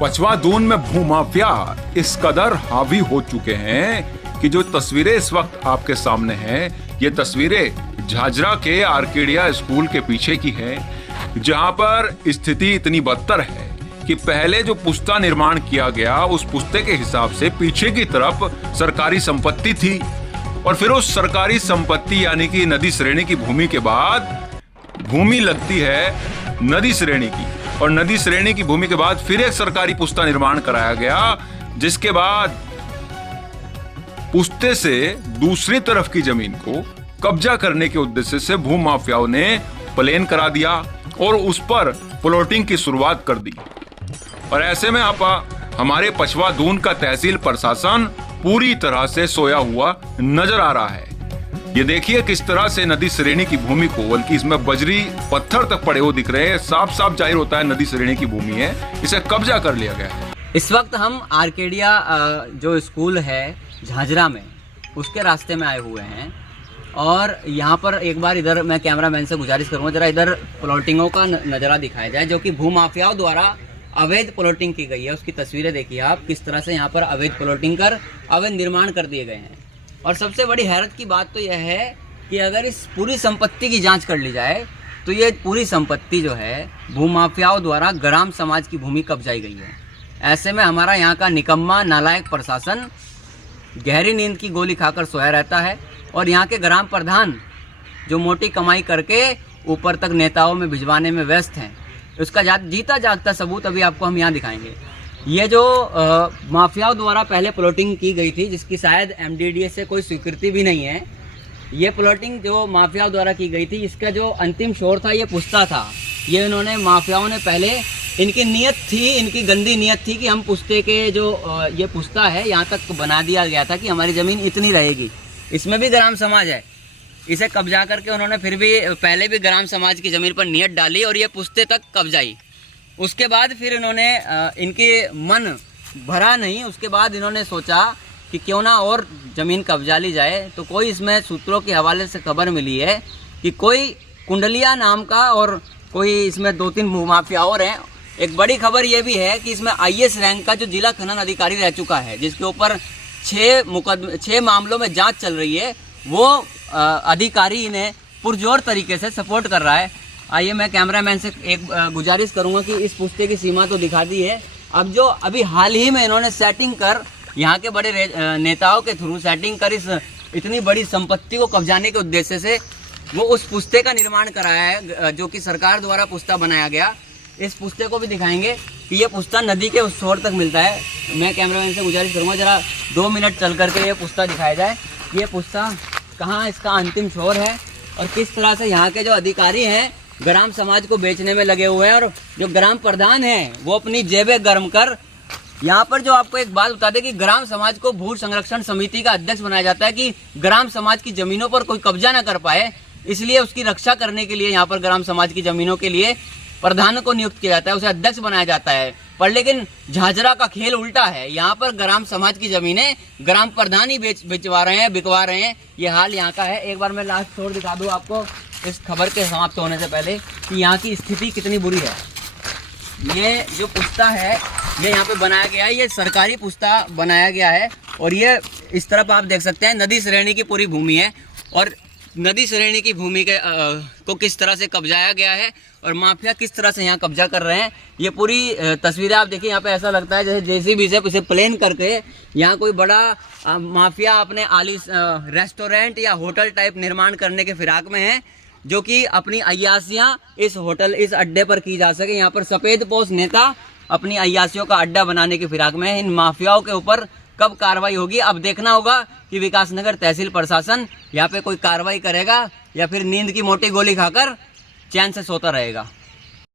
पचवा दून में भूमाफिया इस कदर हावी हो चुके हैं कि जो तस्वीरें इस वक्त आपके सामने हैं, ये तस्वीरें झाझरा के आर्केडिया स्कूल के पीछे की हैं, जहां पर स्थिति इतनी बदतर है कि पहले जो पुस्ता निर्माण किया गया उस पुस्ते के हिसाब से पीछे की तरफ सरकारी संपत्ति थी, और फिर उस सरकारी संपत्ति यानी कि नदी श्रेणी की भूमि के बाद भूमि लगती है नदी श्रेणी की, और नदी श्रेणी की भूमि के बाद फिर एक सरकारी पुस्ता निर्माण कराया गया, जिसके बाद पुस्ते से दूसरी तरफ की जमीन को कब्जा करने के उद्देश्य से भूमाफियाओं ने प्लेन करा दिया और उस पर प्लॉटिंग की शुरुआत कर दी। और ऐसे में हमारे पचवा दून का तहसील प्रशासन पूरी तरह से सोया हुआ नजर आ रहा है। ये देखिए किस तरह से नदी श्रेणी की भूमि को, बल्कि इसमें बजरी पत्थर तक पड़े हुए दिख रहे हैं, साफ साफ जाहिर होता है नदी श्रेणी की भूमि है, इसे कब्जा कर लिया गया है। इस वक्त हम आर्केडिया जो स्कूल है झाझरा में, उसके रास्ते में आए हुए हैं, और यहाँ पर एक बार इधर मैं कैमरामैन से गुजारिश करूँगा जरा इधर प्लॉटिंगों का नज़ारा दिखाया जाए, जो कि भूमाफियाओं द्वारा अवैध प्लॉटिंग की गई है। उसकी तस्वीरें देखिए आप, किस तरह से यहाँ पर अवैध प्लॉटिंग कर अवैध निर्माण कर दिए गए हैं। और सबसे बड़ी हैरत की बात तो यह है कि अगर इस पूरी संपत्ति की जांच कर ली जाए तो ये पूरी संपत्ति जो है भूमाफियाओं द्वारा ग्राम समाज की भूमि कब्जाई गई है। ऐसे में हमारा यहाँ का निकम्मा नालायक प्रशासन गहरी नींद की गोली खाकर सोया रहता है, और यहाँ के ग्राम प्रधान जो मोटी कमाई करके ऊपर तक नेताओं में भिजवाने में व्यस्त हैं, उसका जीता जागता सबूत अभी आपको हम यहाँ दिखाएंगे। ये जो माफियाओं द्वारा पहले प्लॉटिंग की गई थी, जिसकी शायद एमडीडीए से कोई स्वीकृति भी नहीं है, ये प्लॉटिंग जो माफियाओं द्वारा की गई थी, इसका जो अंतिम छोर था ये पुस्ता था। ये इन्होंने माफियाओं ने पहले, इनकी नीयत थी, इनकी गंदी नीयत थी कि हम पुस्ते के जो ये पुस्ता है यहाँ तक बना दिया गया था कि हमारी ज़मीन इतनी रहेगी, इसमें भी ग्राम समाज है, इसे कब्जा करके उन्होंने फिर भी पहले भी ग्राम समाज की ज़मीन पर नीयत डाली और ये पुस्ते तक कब्जाई। उसके बाद फिर इन्होंने इनके मन भरा नहीं, उसके बाद इन्होंने सोचा कि क्यों ना और ज़मीन कब्जा ली जाए। तो कोई इसमें सूत्रों के हवाले से खबर मिली है कि कोई कुंडलिया नाम का और कोई इसमें 2-3 भूमाफिया और हैं। एक बड़ी खबर ये भी है कि इसमें IAS रैंक का जो जिला खनन अधिकारी रह चुका है, जिसके ऊपर 6 मामलों में जाँच चल रही है, वो अधिकारी इन्हें पुरजोर तरीके से सपोर्ट कर रहा है। आइए मैं कैमरामैन से एक गुजारिश करूंगा कि इस पुस्ते की सीमा तो दिखा दी है। अब जो अभी हाल ही में इन्होंने सेटिंग कर, यहाँ के बड़े नेताओं के थ्रू सेटिंग कर इस इतनी बड़ी संपत्ति को कब्जाने के उद्देश्य से वो उस पुस्ते का निर्माण कराया है, जो कि सरकार द्वारा पुस्ता बनाया गया। इस पुस्ते को भी दिखाएंगे कि ये पुस्ता नदी के उस छोर तक मिलता है। मैं कैमरामैन से गुजारिश करूँगा जरा 2 मिनट चल करके ये पुस्ता दिखाया जाए। ये पुस्ता कहाँ इसका अंतिम छोर है और किस तरह से यहाँ के जो अधिकारी हैं ग्राम समाज को बेचने में लगे हुए हैं, और जो ग्राम प्रधान हैं वो अपनी जेबें गर्म कर, यहाँ पर जो आपको एक बात बता दें कि ग्राम समाज को भू संरक्षण समिति का अध्यक्ष बनाया जाता है कि ग्राम समाज की जमीनों पर कोई कब्जा ना कर पाए, इसलिए उसकी रक्षा करने के लिए यहाँ पर ग्राम समाज की जमीनों के लिए प्रधान को नियुक्त किया जाता है, उसे अध्यक्ष बनाया जाता है। पर लेकिन झाझरा का खेल उल्टा है, यहाँ पर ग्राम समाज की जमीनें ग्राम प्रधान ही बिकवा रहे हैं। ये हाल यहाँ का है। एक बार मैं लास्ट छोर दिखा दूँ आपको इस खबर के समाप्त होने से पहले कि यहाँ की स्थिति कितनी बुरी है। ये जो पुस्ता है ये यहाँ पे बनाया गया है, ये सरकारी पुस्ता बनाया गया है, और ये इस तरफ आप देख सकते हैं नदी श्रेणी की पूरी भूमि है, और नदी श्रेणी की भूमि के को किस तरह से कब्जाया गया है और माफिया किस तरह से यहाँ कब्जा कर रहे हैं। ये पूरी तस्वीरें आप देखिए, यहाँ पे ऐसा लगता है जैसे जेसीबी से इसे प्लेन करके यहाँ कोई बड़ा माफिया अपने आली रेस्टोरेंट या होटल टाइप निर्माण करने के फिराक में है, जो कि अपनी अय्यासियाँ इस अड्डे पर की जा सके। यहाँ पर सफ़ेद पोश नेता अपनी अय्यासियों का अड्डा बनाने के फिराक में है। इन माफियाओं के ऊपर कब कार्रवाई होगी, अब देखना होगा कि विकासनगर तहसील प्रशासन यहाँ पे कोई कार्रवाई करेगा या फिर नींद की मोटी गोली खाकर चैन से सोता रहेगा।